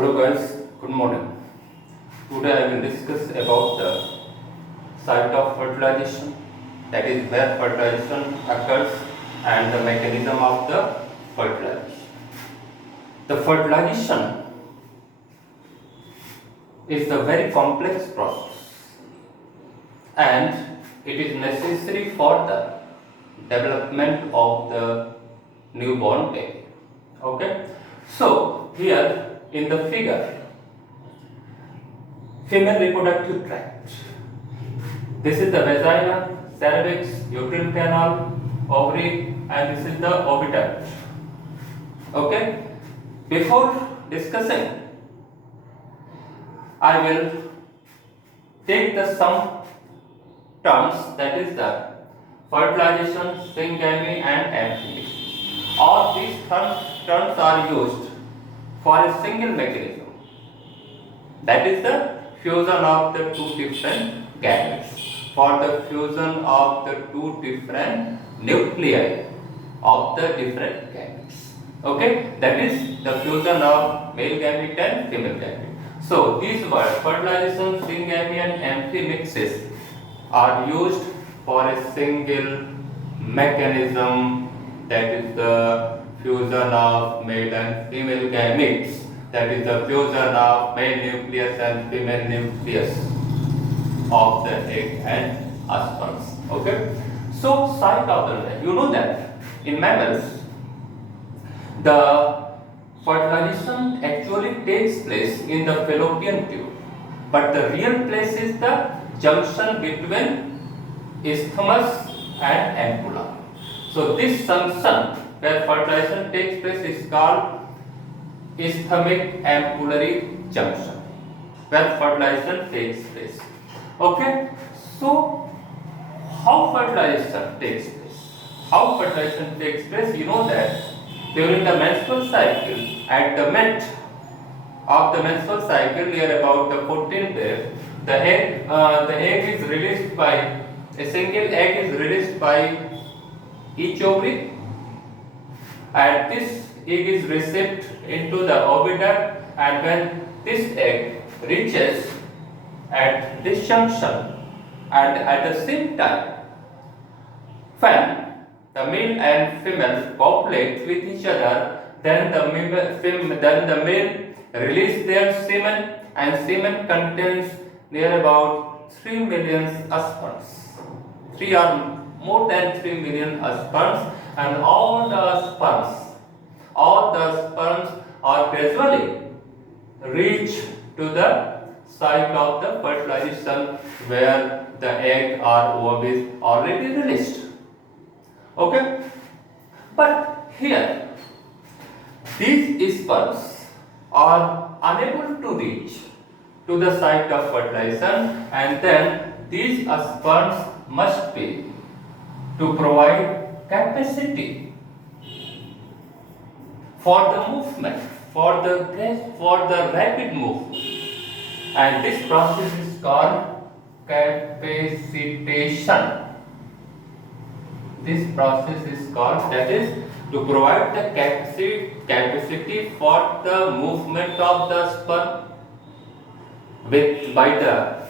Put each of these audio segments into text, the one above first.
Hello guys, good morning. Today I will discuss about the site of fertilization, that is where fertilization occurs and the mechanism of the fertilization. The fertilization is a very complex process and it is necessary for the development of the newborn baby. Okay, so here in the figure, female reproductive tract. This is the vagina, cervix, uterine canal, ovary, and this is the oviduct. Okay. Before discussing, I will take the some terms, that is the fertilization, syngamy, and amplification. All these terms are used for a single mechanism, that is the fusion of the two different gametes, for the fusion of the two different nuclei of the different gametes. Okay, that is the fusion of male gamete and female gamete. So these words fertilization, syngamy, and amphimixis are used for a single mechanism, that is the fusion of male and female gametes, that is the fusion of male nucleus and female nucleus of the egg and sperms. Okay, so site of the, you know that in mammals the fertilization actually takes place in the fallopian tube, but the real place is the junction between isthmus and ampulla. So this junction where fertilization takes place is called isthmic ampullary junction, where fertilization takes place. Okay, so how fertilization takes place? How fertilization takes place? You know that during the menstrual cycle, at the mid of the menstrual cycle, near about the 14th day, the egg is released by a single egg is released by each ovary, and this egg is received into the oviduct, and when this egg reaches at this junction, and at the same time when the male and female copulate with each other, then the male release their semen, and semen contains near about 3 million sperms. 3 or more than 3 million sperms, and all the sperms are gradually reach to the site of the fertilization where the egg or ovum is already released. Okay, but here these sperms are unable to reach to the site of fertilization, and then these sperms must be to provide capacity for the movement, for the rapid movement, and this process is called capacitation. This process is called, that is to provide the capacity for the movement of the sperm by the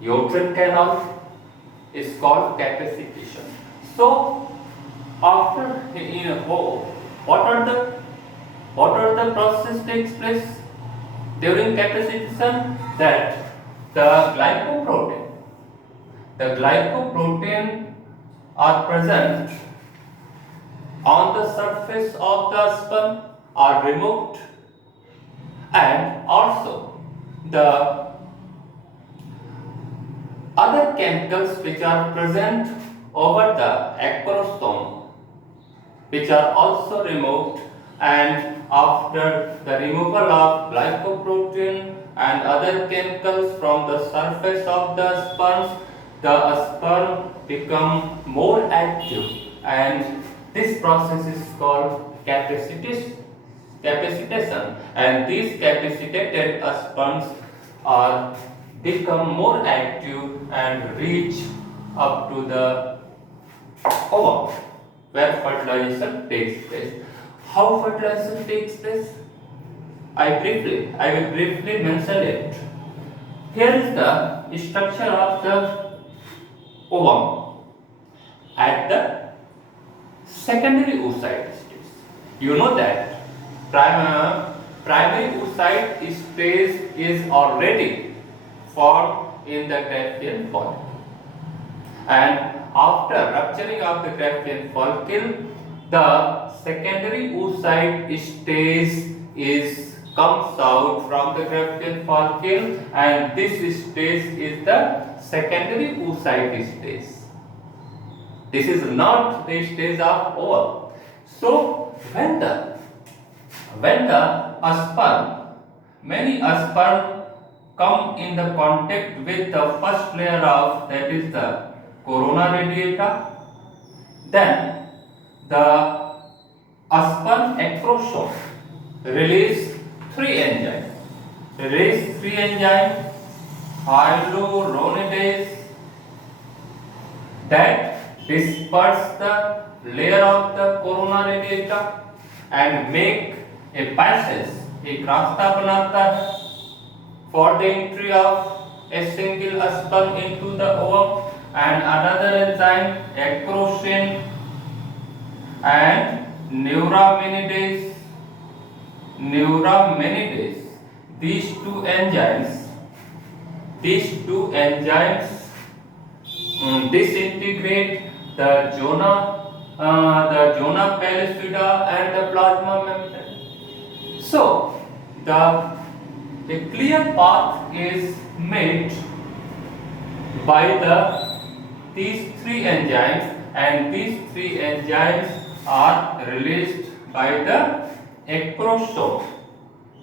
uterine canal is called capacitation. So after what are the process takes place during capacitation? That the glycoprotein are present on the surface of the sperm are removed, and also the other chemicals which are present over the egg chromosome, which are also removed, and after the removal of glycoprotein and other chemicals from the surface of the sperm become more active, and this process is called capacitation, and these capacitated sperms are become more active and reach up to the ovum where fertilization takes place. How fertilization takes place? I will briefly mention it. Here is the structure of the ovum at the secondary oocyte stage. You know that primary oocyte stage is already formed in the Graafian follicle, and after rupturing of the Graafian follicle, the secondary oocyte stage comes out from the Graafian follicle, and this stage is the secondary oocyte stage. This is not the stage of ovum. So when the sperm, many sperm come in the contact with the first layer of, that is the corona radiata, then the sperm acrosome release three enzymes. Hyaluronidase, that disperse the layer of the corona radiata and make a passage, एक रास्ता बनाता है for the entry of a single sperm into the ovum, and another enzyme, acrosine and neuraminidase. These two enzymes disintegrate the zona pellucida and the plasma membrane. So a clear path is made by these three enzymes, and these three enzymes are released by the acrosome.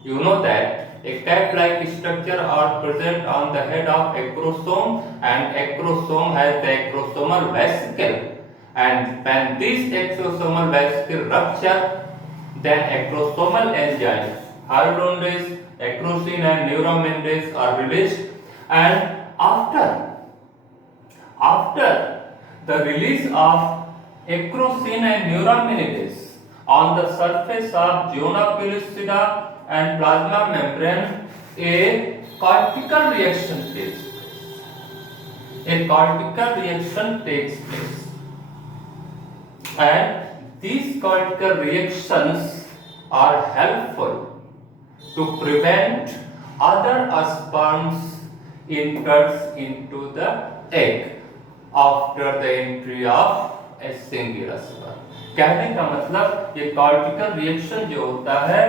You know that a cap-like structure are present on the head of acrosome, and acrosome has the acrosomal vesicle, and when this acrosomal vesicle rupture, then acrosomal enzymes, hyaluronidase, acrosine and neuraminidase are released, and after the release of acrosine and neuraminidase on the surface of zona pellucida and plasma membrane, a cortical reaction takes place. And these cortical reactions are helpful to prevent other sperms enters into the egg after the entry of a single sperm. कहने का मतलब ये cortical reaction जो होता है,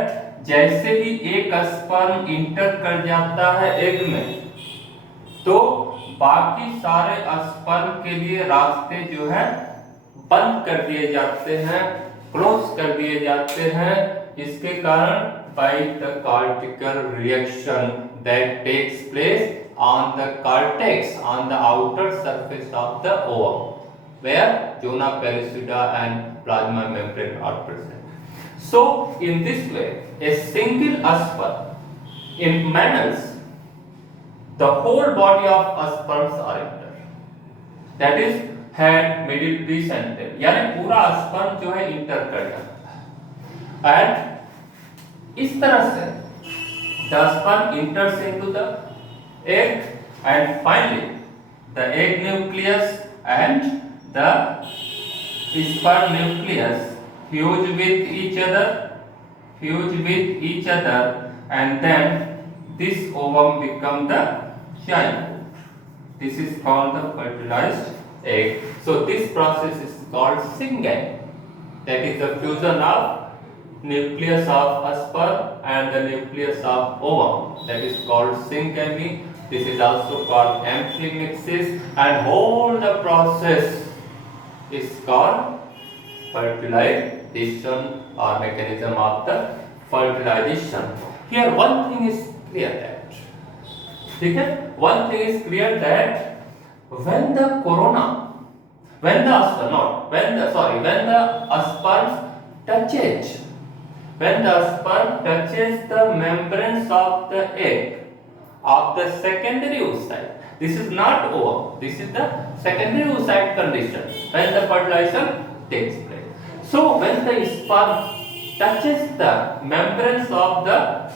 जैसे ही एक sperm inter कर जाता है एग में, तो बाकी सारे स्पर्म के लिए रास्ते जो है बंद कर दिए जाते हैं, क्लोज कर दिए जाते हैं. इसके कारण by the cortical reaction that takes place on the cortex, on the outer surface of the ovum, where zona pellucida and plasma membrane are present. So in this way, a single sperm in mammals, the whole body of sperms are entered. That is head, middle, piece and tail. यानी पूरा sperm जो है inter कर जाता है. And इस तरह से the sperm enters into the egg, and finally the egg nucleus and the sperm nucleus fuse with each other, and then this ovum become the zygote. This is called the fertilized egg. So this process is called syngamy. That is the fusion of nucleus of sperm and the nucleus of ovum. That is called syngamy. This is also called amphimixis, and whole the process is called fertilization or mechanism of the fertilization. Here one thing is clear that when the sperm touches the membranes of the egg of the secondary oocyte. This is not ovum. This is the secondary oocyte condition when the fertilization takes place. So when the sperm touches the membranes of the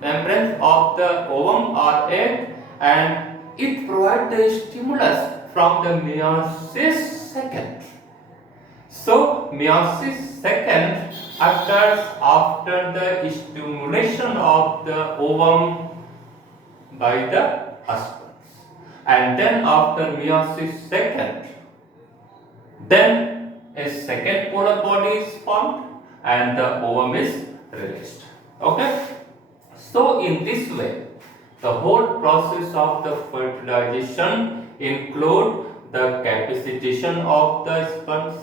membranes of the ovum or egg, and it provides the stimulus from the meiosis second. So meiosis second occurs after the stimulation of the ovum by the husbands, and then after meiosis second, then a second polar body is formed and the ovum is released. Okay. So in this way, the whole process of the fertilization include the capacitation of the sperms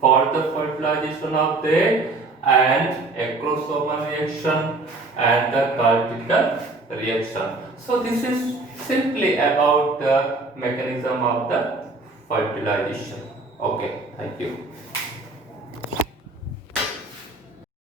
for the fertilization of the egg, and acrosomal reaction and the cortical reaction. So this is simply about the mechanism of the fertilization. Okay, thank you.